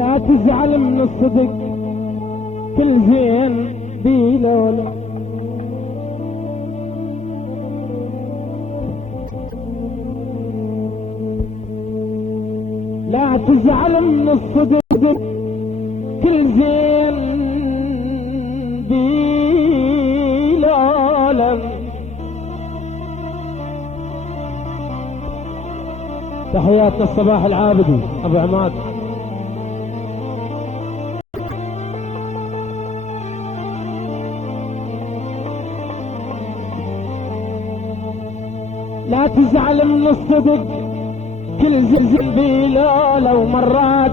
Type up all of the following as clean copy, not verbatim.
لا تزعل من الصدق كل زين بيلوله، لا تزعل من الصدق كل زين بيلوله. تحياتنا الصباح العابدي ابو عماد. لا تزعل من الصدق كل زلزل بيلوله، ومرات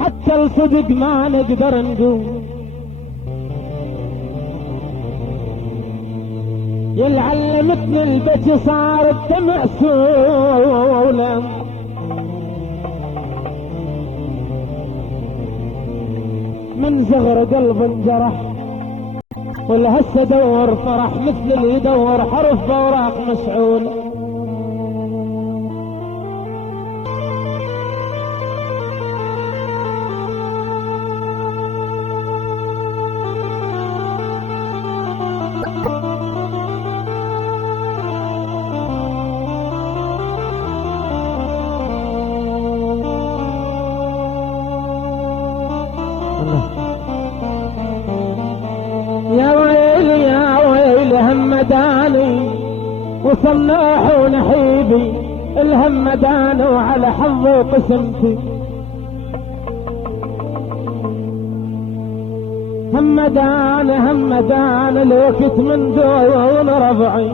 حتى الصدق ما نقدر نقول. يلعلمتني البكي صار الدمع سوله، من زغر قلب انجرح والهسه دور فرح، مثل اللي يدور حرف بوراق مشعوله. يا ويلي يا ويلي همداني وصلاح ونحيبي، الهمدان وعلى حظي وقسمتي. همدان همدان لوكت من دون ربعي،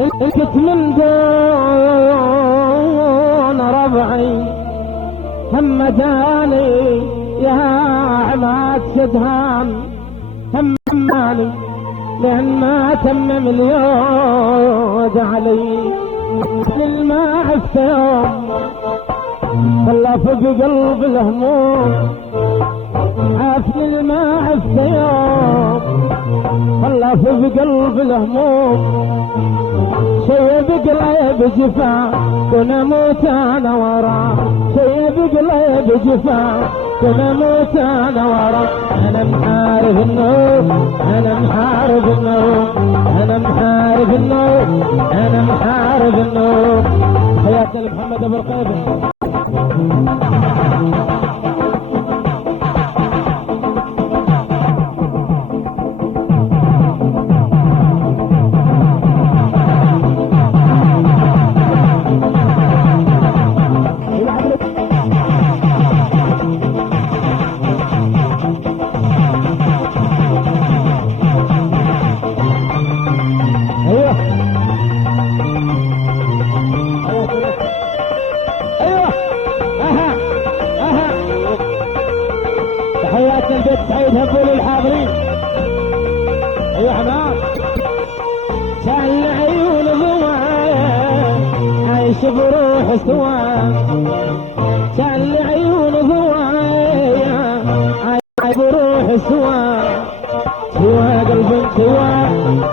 لوكت من دون ربعي. همداني يا عماد شدهان، هماني لأن ما تمم اليود علي. مثل ما عفت يوم طلع فوق قلب الهموم، عافني ما عفت يوم طلع فوق قلب الهموم. شي بقلب جفا كن اموت انا وراه، شي بقلب جفا كن اموت انا وراه. انا محارب النوم انا محارب النوم انا محارب النوم انا محارب النوم. حياتنا لمحمد ابو رقيبه. تحياتنا البيت سعيد هبول الحاضرين. ايوه حمام كان عيون ضوايا عايش بروح سوا، كان عيون ضوايا عايش بروح سوا. سوا قلب سوا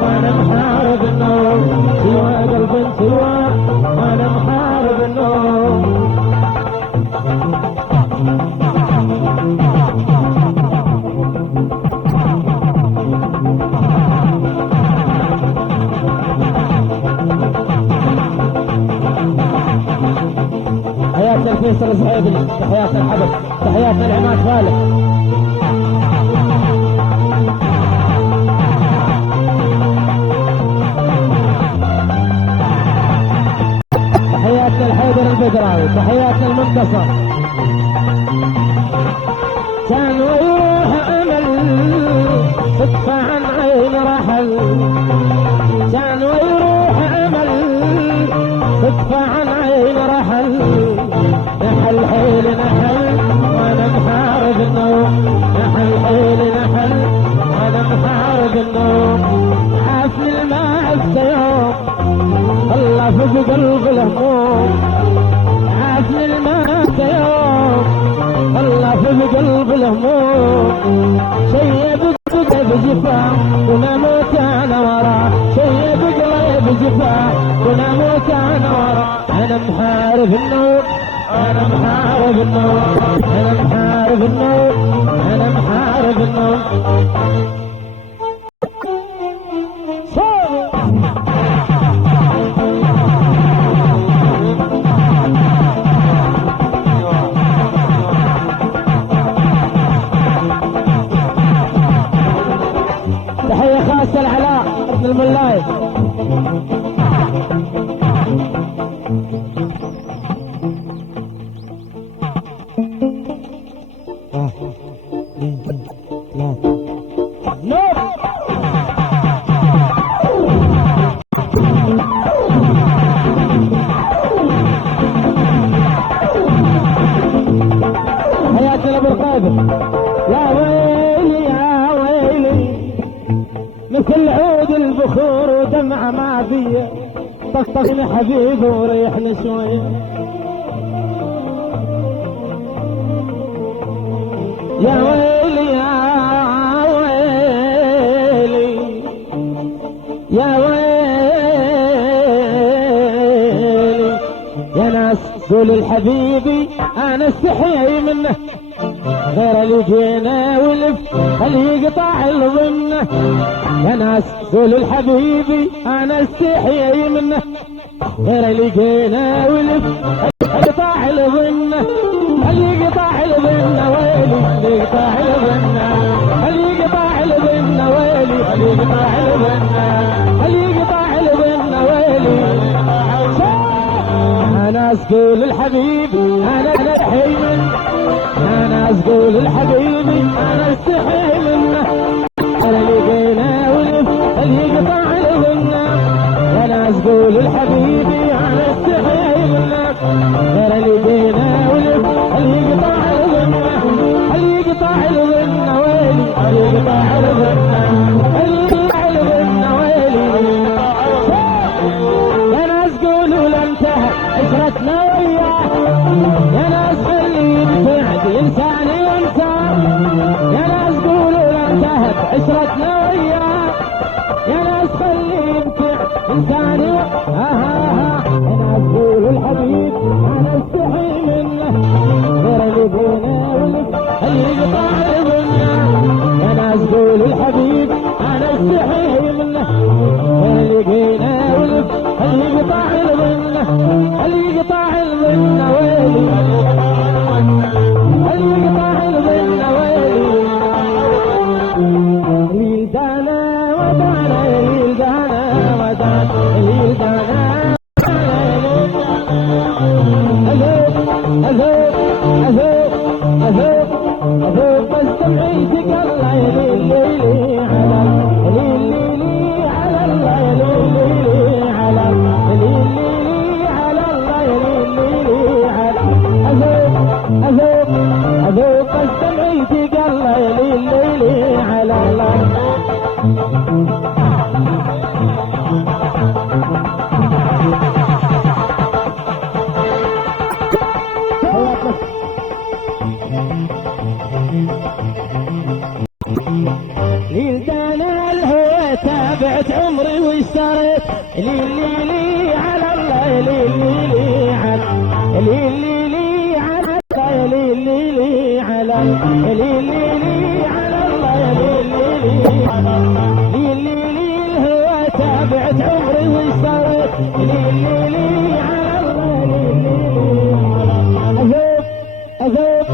وانا محارب النوم، سوا قلب سوا وانا محارب النوم. تحياتنا الفيصل الزعيبي، تحياتنا الحبس، تحياتنا العماد خالد. تحياتنا الحيدر البدراوي، تحياتنا المنتصر. كان ويروح امل تدفع عن عين رحل، كان ويروح امل تدفع عن عين رحل. نحل حيل نحل وانا محارب النوم، نحل حيل نحل وانا محارب النوم. عافني الماء عفت يوم الله فوق قلب الهموم، عافني الماء عفت يوم الله فوق قلب الهموم. شي بقلب جفا ونموت انا وراه، شي بقلب جفا ونموت اموت انا ورا. انا محارب النور، انا محارب النور، انا محارب النور، انا محارب النور. تحية خاصة لعلاء ابن الملاي. حياتنا بالقادر. يا ويلي يا ويلي مثل عود البخور ودمعة ما فيه. طقطقني حبيبي وريحني شوية. يا ويلي يا ويلي يا ويلي يا ناس قولوا لحبيبي انا استحيي منه، غير اللي جينا ولف خليه يقطع الظنه. يا ناس قولوا لحبيبي انا استحيي منه، غير اللي جينا ولف يقطع الظنه. خليه يقطع الظنه ويلي، خليه يقطع الظنه، خليه يقطع الظنه ويلي، خليه يقطع الظنه، خليه يقطع الظنه ويلي. ناس قول الحبيب انا استحي منه، ناس قول الحبيب انا استحي منه، انا لقينا ولف اللي يقطع الظنه. يا ناس قول الحبيب انا استحي منه، انا لقينا ولف اللي يقطع الظنه، اللي يقطع الظنه ويلي، اللي يقطع الظنه، اللي يقطع الظنه ويلي. يا ناس قولوا لا انتهى عشرتنا وياه، يا ناس خلي يبتعد انساني وانساه. يا ناس قولوا لا انتهت عشرتنا وياه، يا ناس خلي يبتعد انساني يا ناس قولوا الحبيب انا استحي منه، غير اللي بينا ولف اللي يقطع الظنه. يا ناس قولوا الحبيب انا استحي منه، غير اللي بينا ولف اللي يقطع الظنه، اللي يقطع الظنه ويلي، اللي يقطع الظنه ويلي. يلدانا ودانا يلدانا ودانا يلدانا اذوب اذوب اذوب اذوب اذوب بس دمعتك الله يليلي على يليلي على الله يليلي على يليلي على الله يليلي على اذوب اذوب اذوب بس دمعتك الله يليلي على الله. ليلدانا الهوى تابعت عمري واشتريت ليلي على الله ليلي على ليلي على ليلي على ليلي على الله ليلي الهوى تابعت عمري واشتريت ليلي على الله اذوب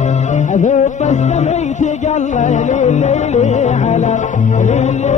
اذوب بس دمعتي قال ليلي على ليلي.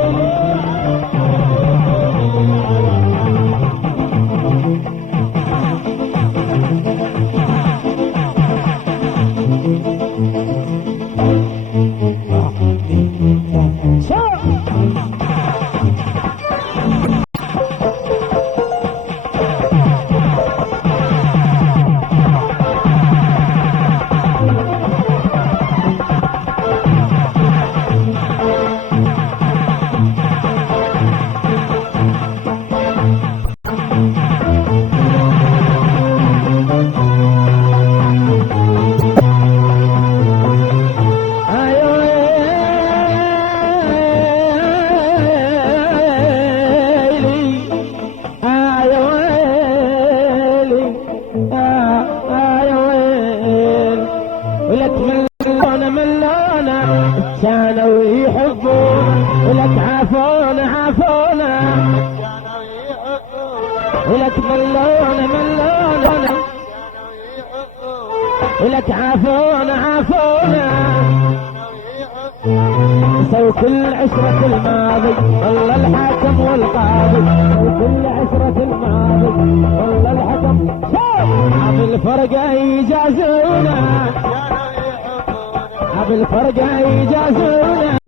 كانوا يحبون ولك عافونا عافونا ولك ملونا ملونا ولك عافونا عافونا سو كل عشرة الماضي والله الحاكم والقاضي سو كل عشرة الماضي والله الحكم عب الفرقة يجازونا عب الفرقة يجازونا